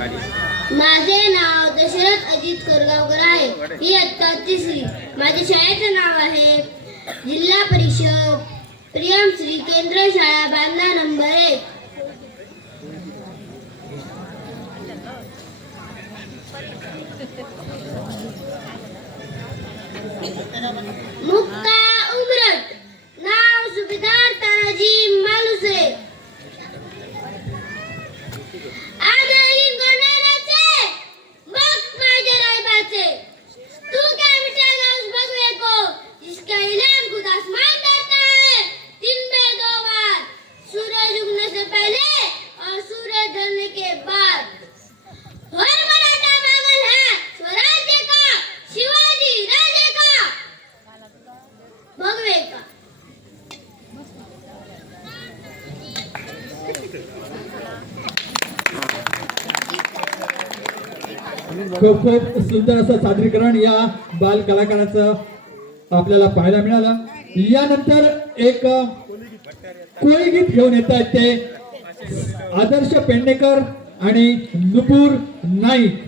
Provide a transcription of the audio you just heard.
माझे नाव दशरथ अजित करगावकर आहे. ही इयत्ता तिसरी. माझ्या शाळेचे नाव आहे जिल्हा परिषद प्रियमश्री केंद्र शाळा बांधा नंबर 1. मुक्ता उमरट. नाव सुभेदार तानाजी मालुसरे. आजही गोंधळाचे मग माझे रायबाचे. तू क्या मिटेगा उस भगवे को जिसका इलाम खुद आसमान करता है दिन में 2 बार, सूरज उगने से पहले और सूरज ढलने के बाद. हर मराठा पागल है स्वराज्य का, शिवाजी राजे का, भगवे का. खूप खूप सुंदर असं सादरीकरण या बाल कलाकाराचं आपल्याला पाहायला मिळालं. यानंतर एक कोळी गीत घेऊन येत आहेत ते आदर्श पेडणेकर आणि नुपूर नाईक.